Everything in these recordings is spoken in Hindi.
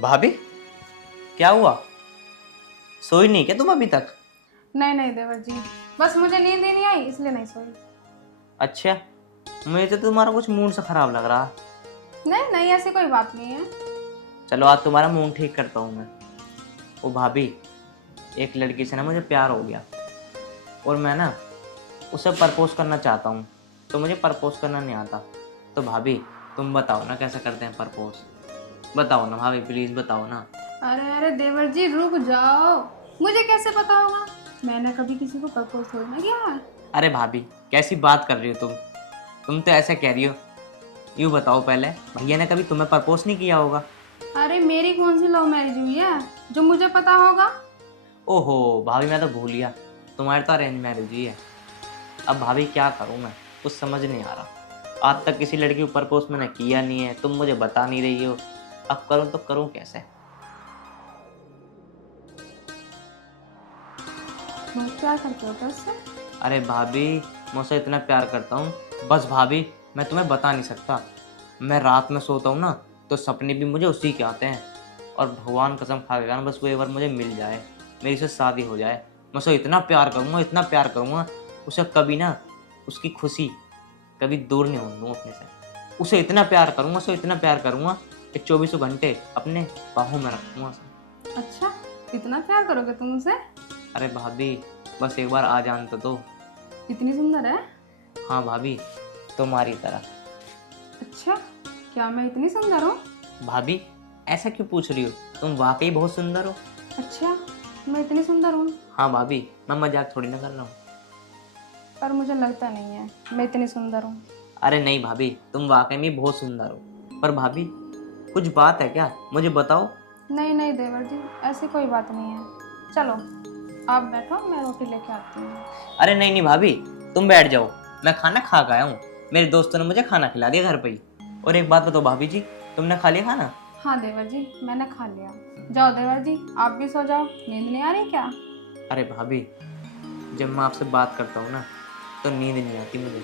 भाभी, क्या हुआ? सोई नहीं क्या तुम अभी तक? नहीं नहीं देवर जी, बस मुझे नींद ही नहीं आई इसलिए नहीं सोई। अच्छा, मुझे तो तुम्हारा कुछ मूड सा खराब लग रहा। नहीं नहीं, ऐसी कोई बात नहीं है। चलो आज तुम्हारा मूड ठीक करता हूँ मैं। ओ भाभी, एक लड़की से ना मुझे प्यार हो गया और मैं ना उसे प्रपोज करना चाहता हूँ, तो मुझे प्रपोज करना नहीं आता। तो भाभी, तुम बताओ ना कैसे करते हैं प्रपोज। बताओ ना भाभी, प्लीज बताओ ना। अरे अरे देवर जी रुक जाओ, मुझे कैसे पता होगा? मैंने कभी किसी को प्रपोज थोड़ी ना किया है। अरे भाभी, कैसी बात कर रही हो तुम? तुम तो ऐसे कह रही हो। यूँ बताओ, पहले भैया ने कभी तुम्हें प्रपोज नहीं किया होगा? अरे मेरी कौन सी लव मैरिज हुई है जो मुझे पता होगा? ओहो भाभी, मैं तो भूल गया, तुम्हारी तो अरेंज मैरिज ही है। अब भाभी क्या करूं मैं, कुछ समझ नहीं आ रहा। आज तक किसी लड़की को प्रपोज मैंने किया नहीं है, तुम मुझे बता नहीं रही हो। अब करूं तो करूं कैसे? तुम क्या करते हो उससे? अरे भाभी, मैं उससे इतना प्यार करता हूँ, बस भाभी मैं तुम्हें बता नहीं सकता। मैं रात में सोता हूँ ना, तो सपने भी मुझे उसी के आते हैं। और भगवान कसम खा के कहना, बस वो एक बार मुझे मिल जाए, मेरी से शादी हो जाए। मैं उसे इतना प्यार करूँगा, इतना प्यार करूँगा, उसे कभी ना उसकी खुशी कभी दूर नहीं होने दूँ अपने से। उसे इतना प्यार करूँगा, उसे इतना प्यार करूँगा कि 24 घंटे अपने बाहों में रखूँगा उसे। अच्छा, इतना प्यार करोगे तुम उसे? अरे भाभी, बस एक बार आ जान तो दो। इतनी सुंदर है? हाँ भाभी, तुम्हारी तरह। अच्छा, क्या मैं इतनी सुंदर हूँ? भाभी, ऐसा क्यों पूछ रही हो? तुम वाकई बहुत सुंदर हो। अच्छा, मैं इतनी सुंदर हूँ? हाँ भाभी, मैं मजाक थोड़ी ना कर रहा हूँ। पर मुझे लगता नहीं है मैं इतनी सुंदर हूँ। अरे नहीं भाभी, तुम वाकई में बहुत सुंदर हो। पर भाभी, कुछ बात है क्या, मुझे बताओ। नहीं नहीं देवर जी, ऐसी कोई बात नहीं है। चलो आप बैठो, मैं रोटी लेके आती हूँ। अरे नहीं नहीं भाभी, तुम बैठ जाओ। मैं खाना खा के आया हूँ, मेरे दोस्तों ने मुझे खाना खिला दिया घर पे ही। और एक बात बताओ भाभी जी, तुमने खा लिया खाना? हाँ देवर जी, मैंने खा लिया। जाओ देवर जी, आप भी सो जाओ, नींद नहीं आ रही क्या? अरे भाभी, जब मैं आपसे बात करता हूँ ना, तो नींद नहीं आती मुझे।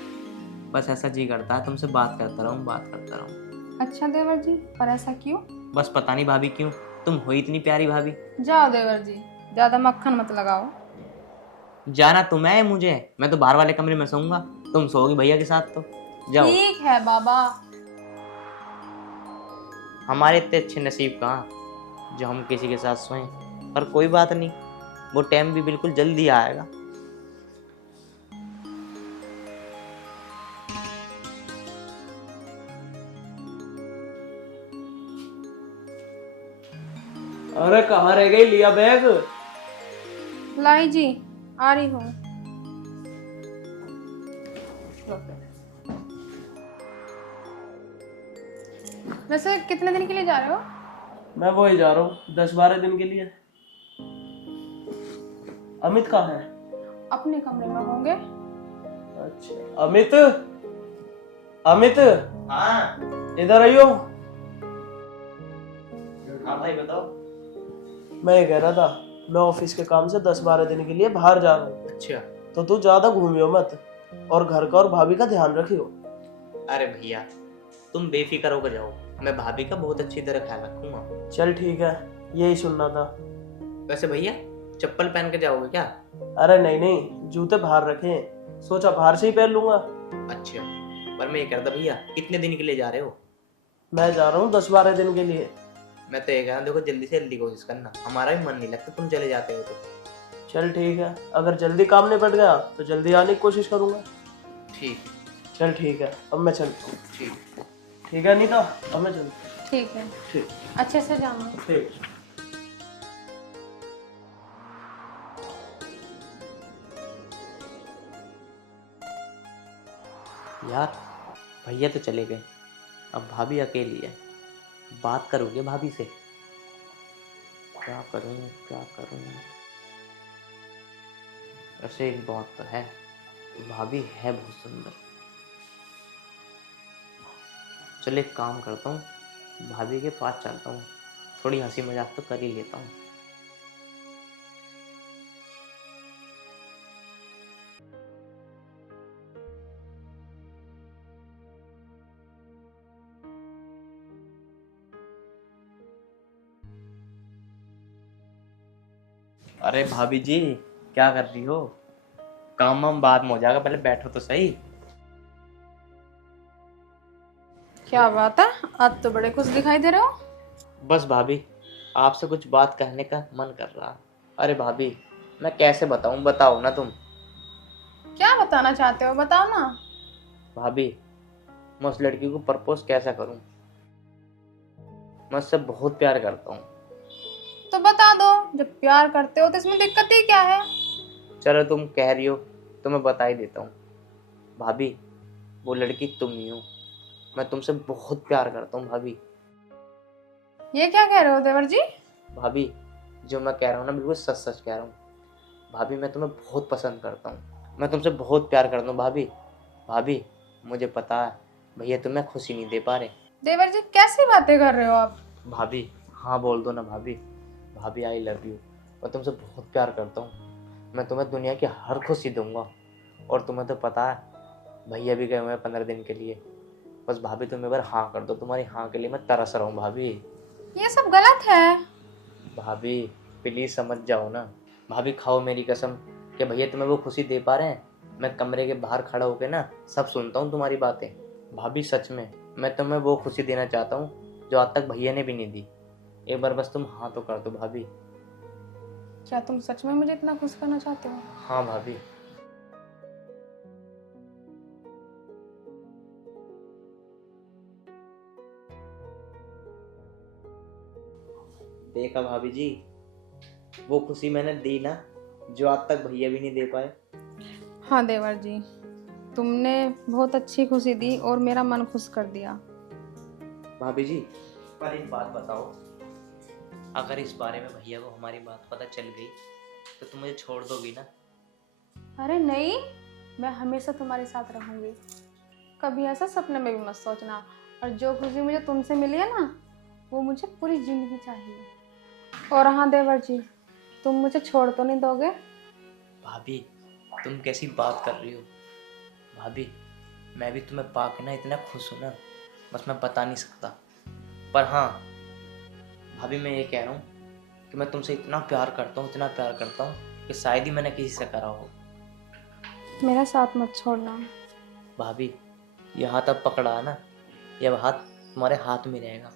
बस ऐसा जी करता है तुमसे बात करता रहूँ, बात करता रहूँ। अच्छा देवर जी, पर ऐसा क्यों? बस पता नहीं भाभी क्यों, तुम हो इतनी प्यारी भाभी। जाओ देवर जी, ज्यादा मक्खन मत लगाओ। जाना तुम्हें है मुझे, मैं तो बाहर वाले कमरे में सोऊंगा, तुम सोओगी भैया के साथ तो। जाओ। ठीक है बाबा। हमारे इतने अच्छे नसीब कहाँ जो हम किसी के साथ सोएं। पर कोई बात नहीं, वो टाइम भी बिल्कुल जल्दी आएगा। अरे कहाँ रह गई, लिया बैग? लाई जी, आ रही हूँ। वैसे कितने दिन के लिए जा रहे हो? मैं वही जा रहा हूँ 10-12 दिन के लिए। अमित कहाँ है? अपने कमरे में होंगे। अच्छा, अमित, अमित हाँ। इधर आइयो। हाँ भाई बताओ। मैं ये कह रहा था, मैं ऑफिस के काम से 10-12 दिन के लिए बाहर जा रहा हूँ, अच्छा। तो तू ज्यादा घूमियो मत, और घर का और भाभी का ध्यान रखियो। अरे भैया, तुम बेफिक्र होकर जाओ, मैं भाभी का बहुत अच्छी तरह ख्याल रखूंगा। चल ठीक है, यही सुनना था। वैसे भैया, चप्पल पहन के जाओगे क्या? अरे नहीं नहीं, जूते बाहर रखे, सोचा बाहर से ही पहन लूंगा। अच्छा, पर मैं ये कह रहा था भैया, कितने दिन के लिए जा रहे हो? मैं जा रहा हूँ 10-12 दिन के लिए। मैं तो ये कह रहा हूँ, देखो जल्दी से जल्दी कोशिश करना, हमारा भी मन नहीं लगता तुम चले जाते हो तो। चल ठीक है, अगर जल्दी काम निपट गया तो जल्दी आने की कोशिश करूंगा। ठीक। चल ठीक है, अब मैं चलता हूँ। ठीक। ठीक है नीता, अब मैं चलता हूँ। ठीक है, ठीक। अच्छे से जाना। ठीक। यार, भैया तो चले गए, अब भाभी अकेली है। बात करोगे भाभी से? क्या करूं, क्या करूं? वैसे एक बात तो है, भाभी है बहुत सुंदर। चल एक काम करता हूँ, भाभी के पास चलता हूँ, थोड़ी हंसी मजाक तो कर ही लेता हूँ। अरे भाभी जी, क्या कर रही हो? काम वाम बाद में हो जाएगा, पहले बैठो तो सही। क्या बात है, आज तो बड़े खुश दिखाई दे रहे हो। बस भाभी, आपसे कुछ बात कहने का मन कर रहा। अरे भाभी, मैं कैसे बताऊं, बताओ ना तुम। क्या बताना चाहते हो, बताओ ना। भाभी, मैं उस लड़की को प्रपोज कैसा करूं? मैं उससे बहुत प्यार करता हूँ। तो बता दो, जब प्यार करते हो तो इसमें दिक्कत ही क्या है। चलो तुम कह रही हो तो मैं बता ही देता हूँ। भाभी, वो लड़की तुम ही हो। मैं तुमसे बहुत प्यार करता हूँ भाभी। ये क्या कह रहे हो देवर जी। भाभी, जो मैं कह रहा हूँ ना, बिल्कुल सच सच कह रहा हूँ। भाभी, मैं तुम्हें बहुत पसंद करता हूँ। मैं तुमसे बहुत प्यार करता हूँ भाभी। भाभी, मुझे पता है भैया तुम्हें खुशी नहीं दे पा रहे। देवर जी कैसी बातें कर रहे हो आप। भाभी, हाँ बोल दो ना भाभी। भाभी, आई लव यू। मैं तुमसे बहुत प्यार करता हूँ। मैं तुम्हें दुनिया की हर खुशी दूंगा। और तुम्हें तो पता है भैया भी गए हुए हैं 15 दिन के लिए। बस भाभी, तुम एक बार हाँ कर दो। तुम्हारी हाँ के लिए मैं तरस रहा हूँ भाभी। ये सब गलत है। भाभी, प्लीज समझ जाओ ना। भाभी, खाओ मेरी कसम कि भैया तुम्हें वो खुशी दे पा रहे हैं। मैं कमरे के बाहर खड़ा होकर ना सब सुनता हूँ तुम्हारी बातें। भाभी, सच में मैं तुम्हें वो खुशी देना चाहता हूँ जो आज तक भैया ने भी नहीं दी। एक बार बस तुम हाँ तो कर दो भाभी। क्या तुम सच में मुझे इतना खुश करना चाहते हो। हाँ भाभी। देखा भाभी जी, वो खुशी मैंने दी ना जो आज तक भैया भी नहीं दे पाए। हाँ देवर जी, तुमने बहुत अच्छी खुशी दी और मेरा मन खुश कर दिया। भाभी जी, पर एक बात बताओ, अगर इस बारे में भैया को हमारी बात पता चल गई तो तुम मुझे छोड़ दोगी ना? अरे नहीं, मैं हमेशा तुम्हारे साथ रहूंगी। कभी ऐसा सपने में भी मत सोचना। और जो खुशी मुझे तुमसे मिली है ना, वो मुझे पूरी जिंदगी चाहिए। और हाँ देवर जी, तुम मुझे छोड़ तो नहीं दोगे। भाभी, तुम कैसी बात कर रही हो? भाभी, मैं भी तुम्हें पाके ना इतना खुश हूं ना, बस मैं बता नहीं सकता। पर हाँ भाभी, मैं ये कह रहा हूँ कि मैं तुमसे इतना प्यार करता हूँ, इतना प्यार करता हूँ कि शायद ही मैंने किसी से करा हो। मेरा साथ मत छोड़ना। भाभी, ये हाथ अब पकड़ा है ना, ये हाथ तुम्हारे हाथ में रहेगा।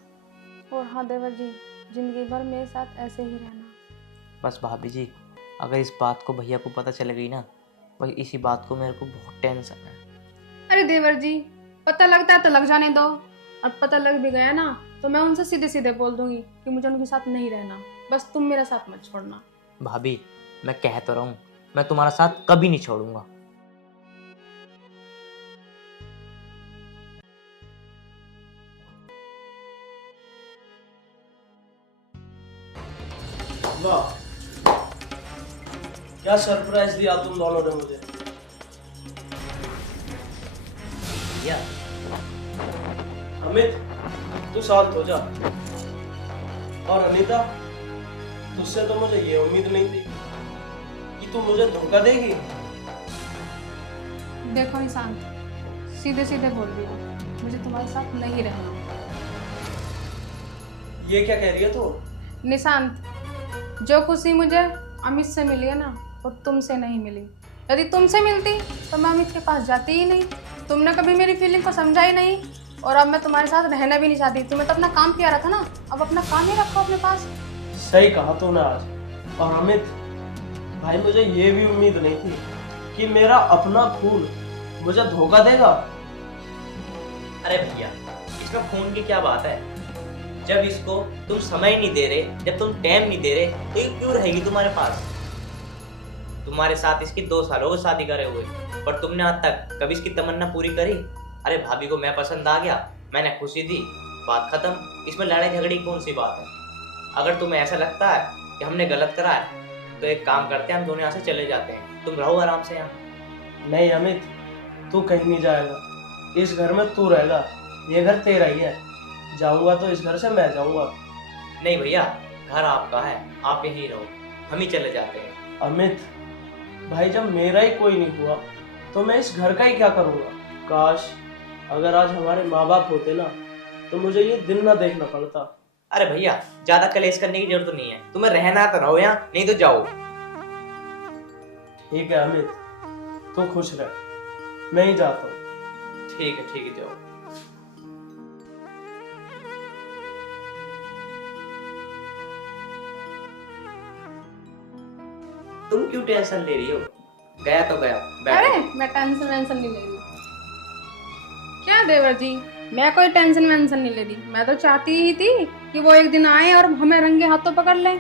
और हाँ देवर जी, जिंदगी भर मेरे साथ ऐसे ही रहना। बस भाभी जी, अगर इस बात को भैया को पता चल गई ना, बस इसी बात को मेरे को बहुत टेंशन है। अरे देवर जी, पता लगता है तो लग जाने दो। अब पता लग भी गया ना तो मैं उनसे सीधे सीधे बोल दूंगी कि मुझे उनके साथ नहीं रहना। बस तुम मेरा साथ मत छोड़ना। भाभी, मैं कह तो रहा हूँ, मैं तुम्हारा साथ कभी नहीं छोड़ूंगा। वाह, क्या सरप्राइज दिया तुम दोनों ने मुझे। भैया, अमित, तू शांत हो जा। और अनीता, तुझसे तो मुझे ये उम्मीद नहीं थी कि तू मुझे धोखा देगी। देखो निशांत, सीधे सीधे बोल रही हूँ, मुझे तुम्हारे साथ नहीं रहना। ये क्या कह रही है तू? निशांत, जो खुशी मुझे अमित से मिली है ना, वो तुमसे नहीं मिली। यदि तुमसे मिलती तो मैं अमित के पास जाती ही नहीं। तुमने कभी मेरी फीलिंग को समझा ही नहीं। और अब मैं तुम्हारे साथ रहना भी नहीं चाहती। तुम्हें तो अपना काम किया रहा था ना, अब अपना काम ही रखो अपने पास। सही कहा तूने आज। और अमित भाई, मुझे ये भी उम्मीद नहीं थी कि मेरा अपना खून मुझे धोखा देगा। अरे भैया, इसमें खून की क्या बात है? जब इसको तुम समय नहीं दे रहे, जब तुम टाइम नहीं दे रहे, तो ये क्यों रहेगी तुम्हारे पास? तुम्हारे साथ इसकी 2 साल हो गए शादी करे हुए, पर तुमने आज तक कभी इसकी तमन्ना पूरी करी? अरे भाभी को मैं पसंद आ गया, मैंने खुशी दी, बात खत्म। इसमें लड़ाई झगड़ी कौन सी बात है? अगर तुम्हें ऐसा लगता है कि हमने गलत करा है तो एक काम करते हैं, हम दोनों यहाँ से चले जाते हैं। तुम रहो आराम से यहाँ। नहीं अमित, तू कहीं नहीं जाएगा। इस घर में तू रहेगा, ये घर तेरा ही है। जाऊंगा तो इस घर से मैं जाऊंगा। नहीं भैया, घर आपका है, आप यहीं रहो, हम ही चले जाते हैं। अमित भाई, जब मेरा ही कोई नहीं हुआ तो मैं इस घर का ही क्या करूंगा। काश अगर आज हमारे माँ बाप होते ना, तो मुझे ये दिन ना देखना पड़ता। अरे भैया, ज्यादा कलेश करने की जरूरत नहीं है। तुम्हें रहना तो रहो यहाँ, नहीं तो जाओ। ठीक है अमित, तू खुश रह, मैं ही जाता हूँ। ठीक है जाओ। तुम क्यों टेंशन ले रही हो? गया तो गया, अरे बैठो। मैं टेंशन वेंशन नहीं ले रही। क्या देवर जी, मैं कोई टेंशन वेंशन नहीं ले रही। मैं तो चाहती ही थी कि वो एक दिन आए और हमें रंगे हाथों पकड़ लें।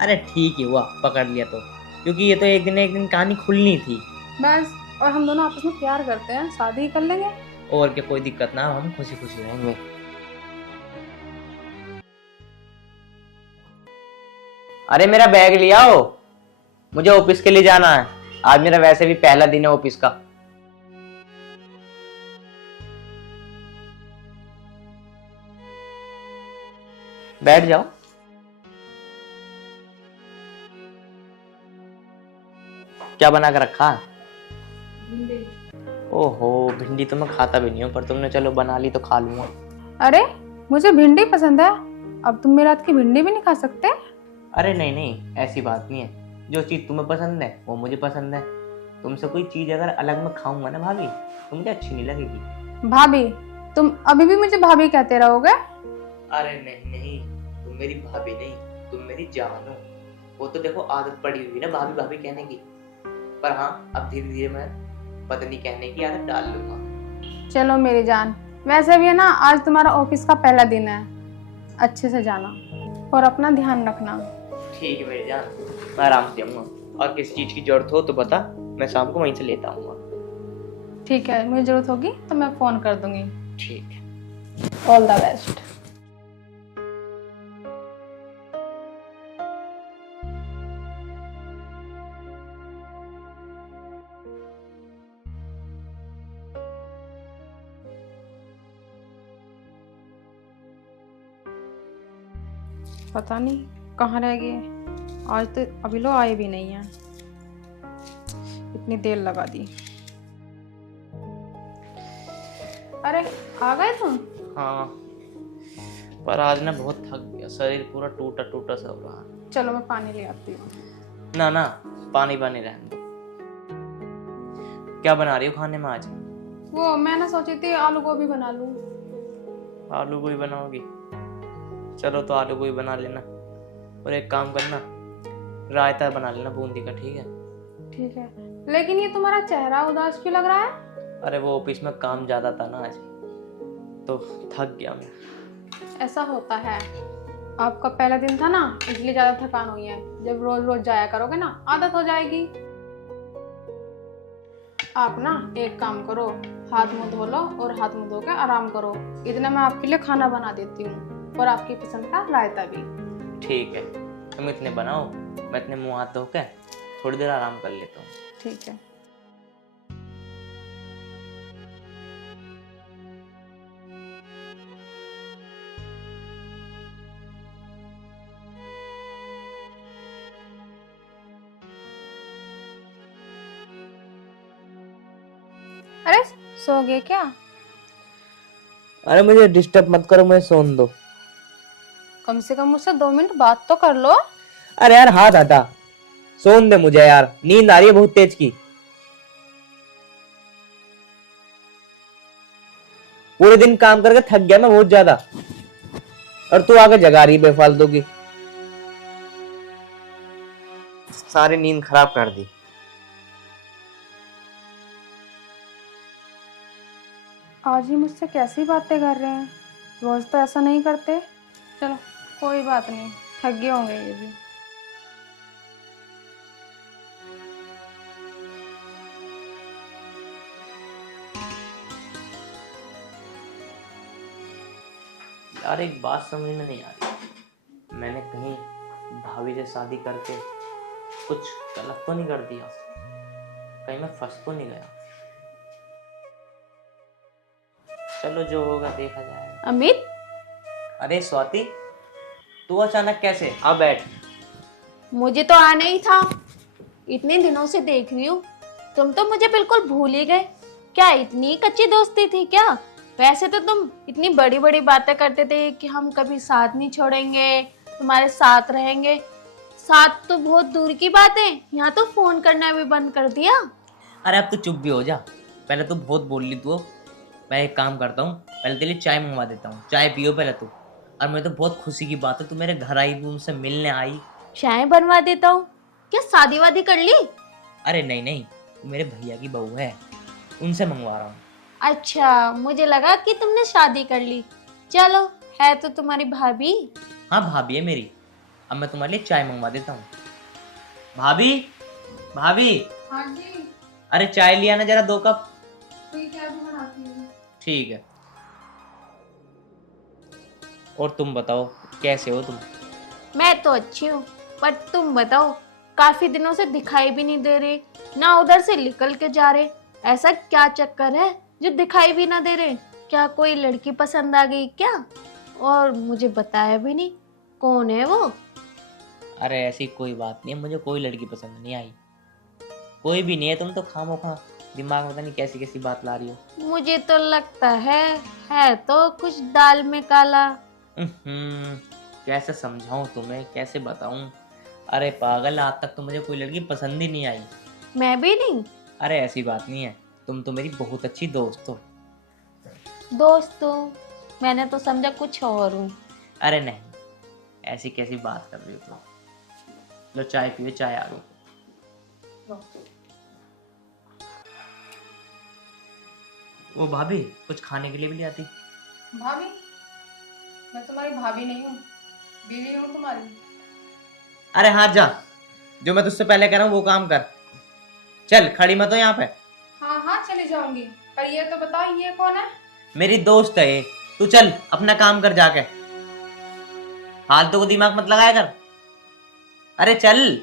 अरे ठीक है हुआ, पकड़ लिया तो, क्योंकि ये तो एक दिन कहानी खुलनी थी। बस, और हम दोनों आपस में प्यार करते हैं, शादी कर लेंगे। और क्या, कोई दिक्कत ना, हम खुशी खुशी रहेंगे। अरे मेरा बैग ले आओ, मुझे ऑफिस के लिए जाना है। आज मेरा वैसे भी पहला दिन है ऑफिस का। बैठ जाओ। क्या बना कर रखा है? ओहो, भिंडी तो मैं खाता भी नहीं हूँ, पर तुमने चलो बना ली तो खा लूंगा। अरे मुझे भिंडी पसंद है, अब तुम मेरे हाथ की भिंडी भी नहीं खा सकते? अरे नहीं, ऐसी बात नहीं है। जो चीज तुम्हें पसंद है वो मुझे पसंद है। तुमसे कोई चीज अगर अलग मैं खाऊंगा ना भाभी, तो मुझे अच्छी नहीं लगेगी। भाभी? तुम अभी भी मुझे भाभी कहते रहोगे? अरे नहीं, तुम मेरी भाभी नहीं, तुम मेरी जान हो। वो तो देखो आदत पड़ी हुई ना भाभी भाभी कहने की, पर हाँ अब धीरे धीरे मैं पत्नी कहने की आदत डाल लूंगा। चलो मेरी जान, वैसे भी है ना, आज तुम्हारा ऑफिस का पहला दिन है, अच्छे से जाना और अपना ध्यान रखना। ठीक है मेरी जान, मैं आराम से जाऊंगा, और किसी चीज की जरूरत हो तो बता, मैं शाम को वहीं से लेता आऊंगा। ठीक है, मुझे जरूरत होगी तो मैं फोन कर दूंगी। ठीक है, ऑल द बेस्ट। पता नहीं कहाँ रह गए, आज तो अभी लोग आए भी नहीं हैं, इतनी देर लगा दी। अरे आ गए तुम? हाँ, पर आज ना बहुत थक गया, शरीर पूरा टूटा टूटा सा हो रहा है। चलो मैं पानी ले आती हूँ। ना, पानी रहने दो। क्या बना रही हो खाने में आज? वो मैं ना सोची थी आलू गोभी बना लूँ। आलू गोभी बनाओगी? चलो तो आलू गोभी बना लेना, और एक काम करना, रायता बना लेना बूंदी का, ठीक है? ठीक है, लेकिन ये तुम्हारा चेहरा उदास क्यों लग रहा है? अरे वो ऑफिस में काम ज्यादा था ना आज, तो थक गया मैं। ऐसा होता है, आपका पहला दिन था ना, इसलिए ज्यादा थकान हुई है। जब रोज रोज जाया करोगे ना, आदत हो जाएगी। आप ना एक काम करो, हाथ मुंह धो लो और हाथ मुंह धो के आराम करो। इतना मैं आपके लिए खाना बना देती हूँ, और आपकी पसंद का रायता भी। ठीक है, तुम इतने बनाओ, मैं इतने मुंह हाथ धो के थोड़ी देर आराम कर लेता हूँ। ठीक है। अरे सो गए क्या? अरे मुझे डिस्टर्ब मत करो, मुझे सोने दो। कम से कम मुझसे 2 मिनट बात तो कर लो। अरे यार हाथ हटा, सोने दे मुझे यार, नींद आ रही है बहुत तेज की। पूरे दिन काम करके थक गया मैं बहुत ज्यादा, और तू आके जगा रही बेफालतू की, सारी नींद खराब कर दी। आज ही मुझसे कैसी बातें कर रहे हैं, रोज तो ऐसा नहीं करते। चलो कोई बात नहीं, थक गए होंगे ये भी। यार एक बात समझ में नहीं आ रही, मैंने कहीं भाभी से शादी करके कुछ गलत तो नहीं कर दिया? कहीं मैं फंस तो नहीं गया? चलो जो होगा देखा जाएगा। अमित, अरे स्वाति, तू अचानक कैसे? आ बैठ। मुझे तो आना ही था, इतने दिनों से देख रही हूँ, तुम तो मुझे बिल्कुल भूल ही गए। क्या इतनी कच्ची दोस्ती थी क्या? वैसे तो तुम इतनी बड़ी बड़ी बातें करते थे कि हम कभी साथ नहीं छोड़ेंगे, तुम्हारे साथ रहेंगे। साथ तो बहुत दूर की बात है, यहाँ तो फोन करना भी बंद कर दिया। अरे अब तो चुप भी हो जा, पहले तो बहुत बोल ली तू। मैं एक काम करता हूँ, पहले तेरे लिए चाय मंगवा देता हूँ, चाय पियो पहले तू। और मुझे तो बहुत खुशी की बात है, तू मेरे घर आई भी, उनसे मिलने आई। चाय बनवा देता हूँ? क्या शादी वादी कर ली? अरे नहीं नहीं, वो मेरे भैया की बहू है, उनसे मंगवा रहा हूँ। अच्छा, मुझे लगा कि तुमने शादी कर ली। चलो, है तो तुम्हारी भाभी। हाँ भाभी है मेरी। अब मैं तुम्हारे लिए चाय मंगवा देता हूँ। भाभी, भाभी, हाँ जी, अरे चाय लिया ना जरा 2 कप। ठीक है, अभी बनाती हूँ। ठीक है। और तुम बताओ, कैसे हो तुम? मैं तो अच्छी हूँ, पर तुम बताओ, काफी दिनों से दिखाई भी नहीं दे रहे, ना उधर से निकल के जा रहे। ऐसा क्या चक्कर है जो दिखाई भी ना दे रहे? क्या कोई लड़की पसंद आ गई क्या? और मुझे बताया भी नहीं, कौन है वो? अरे ऐसी कोई बात नहीं है, मुझे कोई लड़की पसंद नहीं आई, कोई भी नहीं है। तुम तो खामोखा दिमाग में पता नहीं कैसी कैसी बात ला रही हो। मुझे तो लगता है तो कुछ दाल में काला। कैसे समझाऊं तुम्हें, कैसे बताऊं? अरे पागल, आज तक तो मुझे कोई लड़की पसंद ही नहीं आई। मैं भी नहीं। अरे ऐसी बात नहीं है, तुम तो मेरी बहुत अच्छी दोस्त हो। दोस्तों, मैंने तो समझा कुछ और हूँ। अरे नहीं, ऐसी कैसी बात कर रही हो तुम? लो चाय पियो, चाय आ गई। वो भाभी, कुछ खाने के लिए भी ले आती। भाभी? मैं तुम्हारी भाभी नहीं हूँ, बीवी हूँ तुम्हारी। अरे हाँ जा, जो मैं तुझसे पहले कह रहा हूँ वो काम कर। चल, खड़ी मत हो यहाँ पे। हाँ हाँ, चली जाऊंगी, पर ये तो बताओ, ये कौन है? मेरी दोस्त है ये। तू चल अपना काम कर जाके, फालतू को दिमाग मत लगाया कर। अरे चल।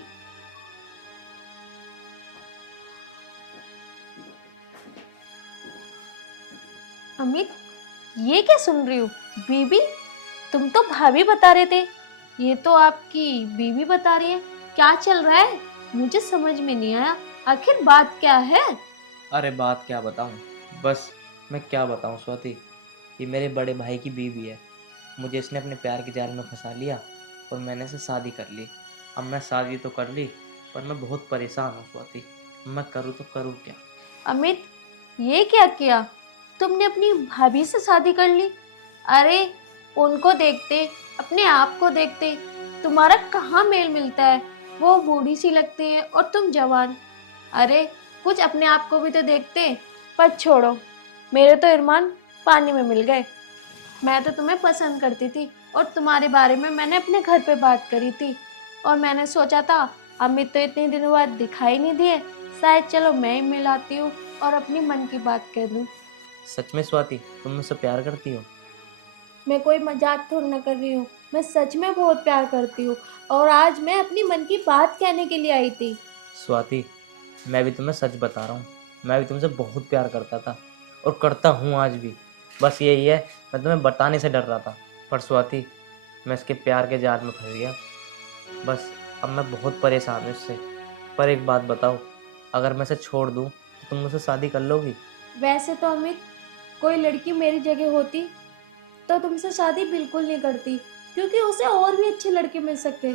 अमित, ये क्या सुन रही हूँ? बीबी? तुम तो भाभी बता रहे थे, ये तो आपकी बीबी बता रही है। क्या चल रहा है? मुझे समझ में नहीं आया, आखिर बात क्या है? अरे बात क्या बताऊं, बस मैं क्या बताऊं स्वाति, ये मेरे बड़े भाई की बीवी है। मुझे इसने अपने प्यार के जाल में फंसा लिया और मैंने इसे शादी कर ली। अब मैं शादी तो कर ली, पर मैं बहुत परेशान हूँ स्वाति। मैं करूँ तो करूँ क्या? अमित, ये क्या किया? तुमने अपनी भाभी से शादी कर ली? अरे, उनको देखते, अपने आप को देखते, तुम्हारा कहाँ मेल मिलता है? वो बूढ़ी सी लगती है और तुम जवान। अरे, कुछ अपने आप को भी तो देखते। पर छोड़ो, मेरे तो इरमान पानी में मिल गए। मैं तो तुम्हें पसंद करती थी और तुम्हारे बारे में मैंने अपने घर पे बात करी थी, और मैंने सोचा था अमित तो इतने दिनों बाद दिखाई नहीं दिए, शायद चलो मैं ही मिलाती हूँ और अपनी मन की बात कह दूँ। सच में स्वाति, तुम मुझसे प्यार करती हो? मैं कोई मजाक थोड़ी ना कर रही हूँ, मैं सच में बहुत प्यार करती हूँ, और आज मैं अपनी मन की बात कहने के लिए आई थी। स्वाति, मैं भी तुम्हें सच बता रहा हूँ, मैं भी तुमसे बहुत प्यार करता था और करता हूँ आज भी। बस यही है, मैं तुम्हें बताने से डर रहा था। पर स्वाति, मैं इसके प्यार के जाल में फंस गया। बस अब मैं बहुत परेशान हूँ इससे। पर एक बात बताओ, अगर मैं इसे छोड़ दूँ तो तुम मुझसे शादी कर लोगी? वैसे तो अमित, कोई लड़की मेरी जगह होती तो तुमसे शादी बिल्कुल नहीं करती, क्योंकि उसे और भी अच्छे लड़के मिल सकते।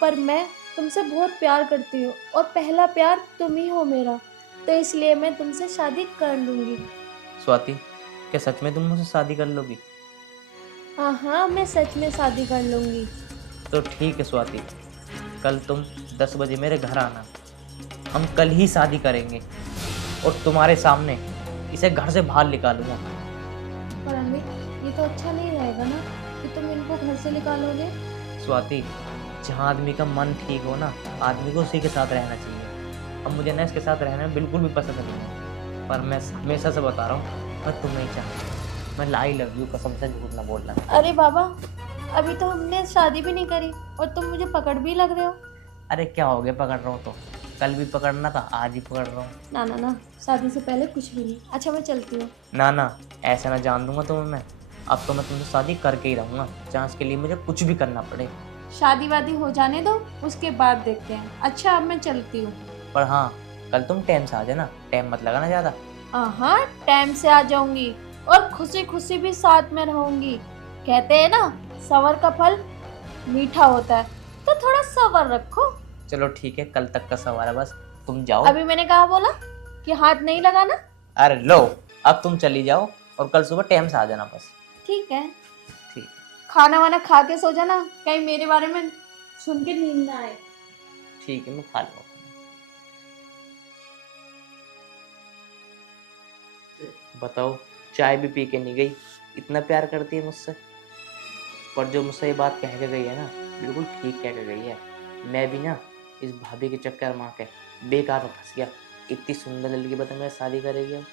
पर मैं तुमसे बहुत प्यार करती हूँ और पहला प्यार तुम ही हो मेरा, तो इसलिए मैं तुमसे शादी कर लूँगी। स्वाति, क्या सच में तुम मुझसे शादी कर लोगी? हाँ हाँ, मैं सच में शादी कर लूँगी। तो ठीक है स्वाति, कल तुम 10 बजे मेरे घर आना। हम कल ही शादी करेंगे और तुम्हारे सामने इसे घर से बाहर निकालूंगा। पर अमित, ये तो अच्छा नहीं रहेगा ना कि तुम इनको घर से निकालोगे। स्वाति, जहाँ आदमी का मन ठीक हो ना, आदमी को उसी के साथ रहना चाहिए। अब मुझे ना इसके साथ रहना बिल्कुल भी पसंद नहीं है, पर मैं हमेशा से बता रहा हूँ, मैं तुम्हें ही चाहता हूँ। मैं लाई लव यू कसम से झूठ ना बोलना। अरे बाबा, अभी तो हमने शादी भी नहीं करी और तुम मुझे पकड़ भी लग रहे हो। अरे क्या हो गया, पकड़ रहा हूँ तो? कल भी पकड़ना था, आज ही पकड़ रहा हूँ। ना ना ना, शादी से पहले कुछ भी नहीं। अच्छा, मैं चलती हूँ। ना ना, ऐसा ना जान दूंगा तुम्हें मैं। अब तो मैं तुमसे शादी करके ही रहूँगा, चाहे उसके लिए मुझे कुछ भी करना पड़े। शादी वादी हो जाने दो, उसके बाद देखते हैं। अच्छा, अब मैं चलती हूँ। पर हाँ, कल तुम टाइम से आ जाना, टाइम मत लगाना ज़्यादा। हाँ, टाइम से आ जाऊंगी और खुशी खुशी भी साथ में रहूंगी। कहते हैं ना, सबर का फल मीठा होता है, तो थोड़ा सब्र रखो। चलो ठीक है, कल तक का सवाल है, बस तुम जाओ। अभी मैंने कहा बोला कि हाथ नहीं लगाना। अरे लो, अब तुम चली जाओ और कल सुबह टाइम से आ जाना बस। ठीक है, ठीक। खाना वाना खा के सो जाना, कहीं मेरे बारे में सुन के नींद ना आए। ठीक है, मैं खा लूँगा। बताओ, चाय भी पी के नहीं गई, इतना प्यार करती है मुझसे। पर जो मुझसे ये बात कह के गई है ना, बिल्कुल ठीक कह के गई है। मैं भी ना इस भाभी के चक्कर मार के बेकार में फंस गया। इतनी सुंदर लड़की बता मेरे शादी करेगी अब।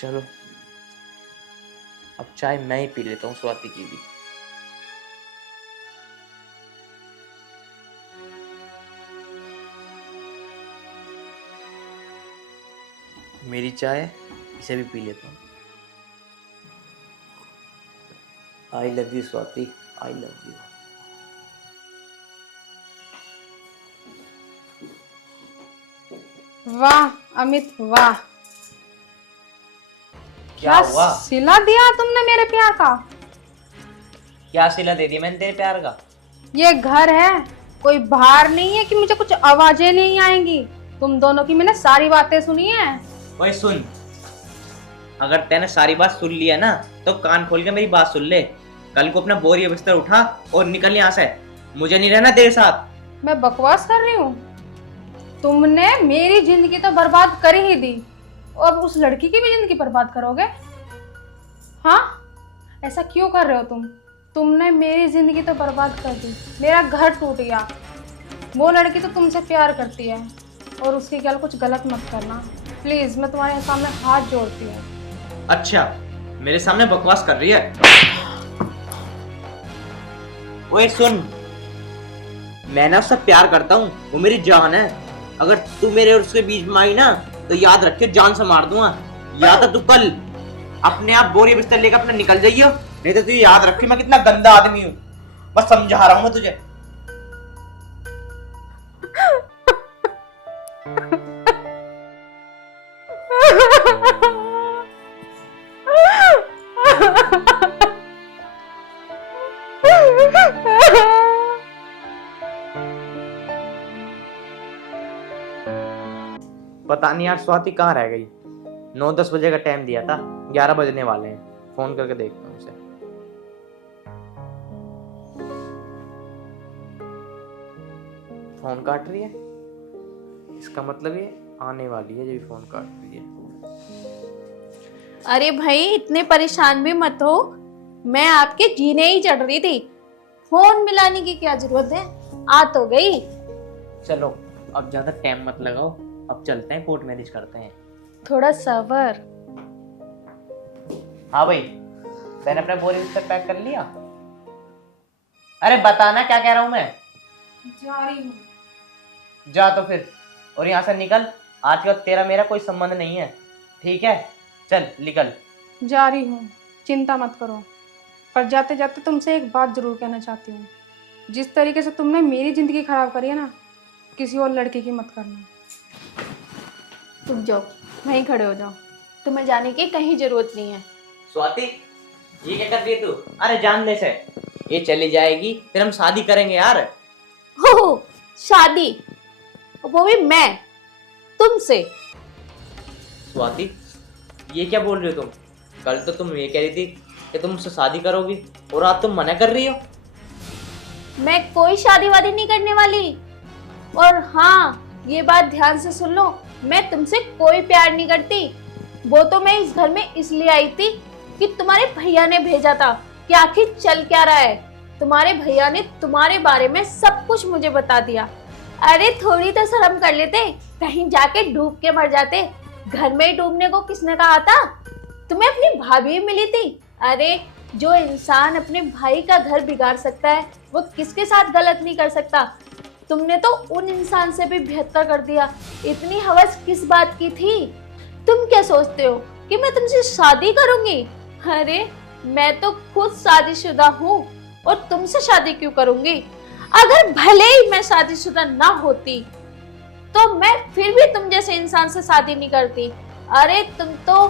चलो अब चाय मैं ही पी लेता हूँ, स्वाति की भी। मेरी चाय इसे भी पी लेता हूँ। I love you Swati, I love you. वाह अमित वाह, क्या हुआ? सिला दिया तुमने मेरे प्यार का। क्या सिला दे दी मैंने तेरे प्यार का? ये घर है, कोई बाहर नहीं है कि मुझे कुछ आवाजें नहीं आएंगी। तुम दोनों की मैंने सारी बातें सुनी है। ओए सुन, अगर तैने सारी बात सुन लिया ना तो कान खोल के मेरी बात सुन ले। कल को अपना बोरी बिस्तर उठा और निकल यहाँ से, मुझे नहीं रहना तेरे साथ। मैं बकवास कर रही हूँ? तुमने मेरी जिंदगी तो बर्बाद कर ही दी, और उस लड़की की भी जिंदगी बर्बाद करोगे? हाँ, ऐसा क्यों कर रहे हो तुम? तुमने मेरी जिंदगी तो बर्बाद कर दी, मेरा घर टूट गया। वो लड़की तो तुमसे प्यार करती है, और उसकी गल कुछ गलत मत करना प्लीज, मैं तुम्हारे सामने हाथ जोड़ती हूँ। अच्छा, मेरे सामने बकवास कर रही है? ओए सुन, मैं ना उससे प्यार करता हूँ, वो मेरी जान है। अगर तू मेरे और उसके बीच में आई ना तो याद रखियो, जान से मार दूंगा। या तो तू कल अपने आप बोरी बिस्तर लेकर अपने निकल जाइयो, नहीं तो तू याद रखियो मैं कितना गंदा आदमी हूँ। बस समझा रहा हूँ मैं तुझे। पता नहीं यार स्वाति कहाँ रह गई। 9-10 बजे का टाइम दिया था, 11 बजने वाले हैं। फोन करके देखता हूँ उसे। फोन काट रही है, इसका मतलब ये आने वाली है जब फोन काट रही है। अरे भाई इतने परेशान भी मत हो, मैं आपके जीने ही चढ़ रही थी। फोन मिलाने की क्या जरूरत है, आ तो गई। चलो अब ज्यादा टाइम मत लगाओ, अब चलते हैं, कोर्ट मैरिज करते हैं। थोड़ा सब्र। हाँ भाई, मैंने अपना बोरी बिस्तर पैक कर लिया। अरे बताना क्या कह रहा हूँ मैं। जा रही हूँ। जा तो फिर, और यहाँ से निकल। आज के बाद तेरा मेरा कोई संबंध नहीं है, ठीक है? चल निकल। जा रही हूँ, चिंता मत करो। पर जाते जाते तुमसे एक बात जरूर कहना चाहती हूँ। जिस तरीके से तुमने मेरी जिंदगी खराब करी है ना, किसी और लड़के की मत करना। तुम जाओ, वहीं खड़े हो जाओ, तुम्हें जाने की कहीं जरूरत नहीं है। स्वाति, ये क्या कर रही है तू? अरे जानने से ये चली जाएगी, फिर हम शादी करेंगे यार। हो शादी, वो भी मैं तुमसे। स्वाति, ये क्या बोल रही हो तुम? कल तो तुम ये कह रही थी कि तुम मुझसे शादी करोगी, और आज तुम मना कर रही हो। मैं कोई शादी वादी नहीं करने वाली। और हाँ, ये बात ध्यान से सुन लो, मैं तुमसे कोई प्यार नहीं करती। वो तो मैं इस घर में इसलिए आई थी कि तुम्हारे भैया ने भेजा था कि आखिर चल क्या रहा है। तुम्हारे भैया ने तुम्हारे बारे में सब कुछ मुझे बता दिया। अरे थोड़ी तो शर्म कर लेते, कहीं जाके डूब के मर जाते। घर में ही डूबने को किसने कहा था? तुम्हें अपनी भाभी मिली थी। अरे जो इंसान अपने भाई का घर बिगाड़ सकता है, वो किसके साथ गलत नहीं कर सकता। तुमने तो उन इंसान से भी बेहतर कर दिया। इतनी हवस किस बात की थी? तुम क्या सोचते हो कि मैं तुमसे शादी करूंगी? अरे मैं तो खुद शादीशुदा हूँ, और तुमसे शादी क्यों करूंगी? अगर भले ही मैं शादीशुदा ना होती तो मैं फिर भी तुम जैसे इंसान से शादी नहीं करती। अरे तुम तो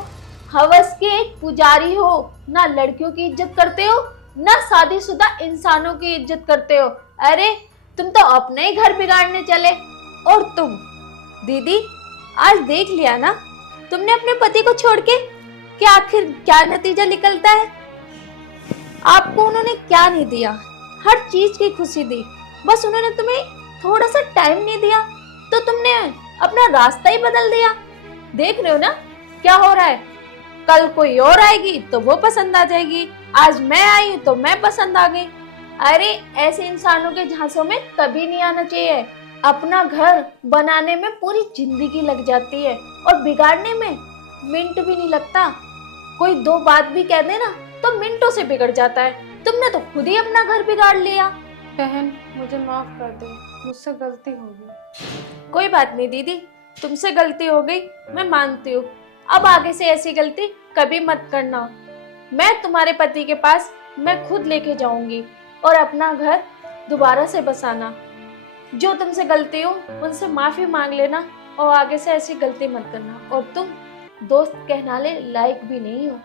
हवस के एक पुजारी हो, ना लड़कियों की इज्जत करते हो, ना शादीशुदा इंसानों की इज्जत करते हो। अरे तुम तो अपने ही घर बिगाड़ने चले। और तुम दीदी, आज देख लिया ना तुमने अपने पति को छोड़ के कि आखिर क्या नतीजा निकलता है। आपको उन्होंने क्या नहीं दिया, हर चीज की खुशी दी, बस उन्होंने तुम्हें थोड़ा सा टाइम नहीं दिया तो तुमने अपना रास्ता ही बदल दिया। देख रहे हो ना क्या हो रहा है। कल कोई और आएगी तो वो पसंद आ जाएगी, आज मैं आई हूं तो मैं पसंद आ गई। अरे ऐसे इंसानों के झांसों में कभी नहीं आना चाहिए। अपना घर बनाने में पूरी जिंदगी लग जाती है और बिगाड़ने में मिनट भी नहीं लगता। कोई दो बात भी कह दे ना तो मिनटों से बिगड़ जाता है। तुमने तो खुद ही अपना घर बिगाड़ लिया। बहन मुझे माफ कर दे, मुझसे गलती हो गई। कोई बात नहीं दीदी, तुमसे गलती हो गई मैं मानती हूँ। अब आगे से ऐसी गलती कभी मत करना। मैं तुम्हारे पति के पास मैं खुद लेके जाऊंगी और अपना घर दोबारा से बसाना। जो तुमसे गलती हो उनसे माफी मांग लेना और आगे से ऐसी गलती मत करना। और तुम दोस्त कहलाने लायक भी नहीं हो।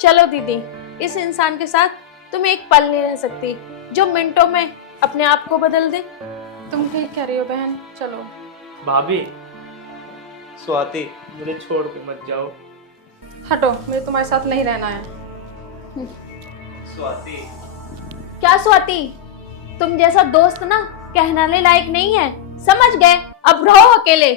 चलो दीदी, इस इंसान के साथ तुम एक पल नहीं रह सकती जो मिनटों में अपने आप को बदल दे। तुम ठीक कह रही हो बहन, चलो। भाभी, स्वाति, मुझे छोड़ के मत जाओ। हटो, मुझे तुम्हारे साथ नहीं रहना है। स्वाति, क्या स्वाति, तुम जैसा दोस्त ना कहनाने लायक नहीं है, समझ गए? अब रहो अकेले।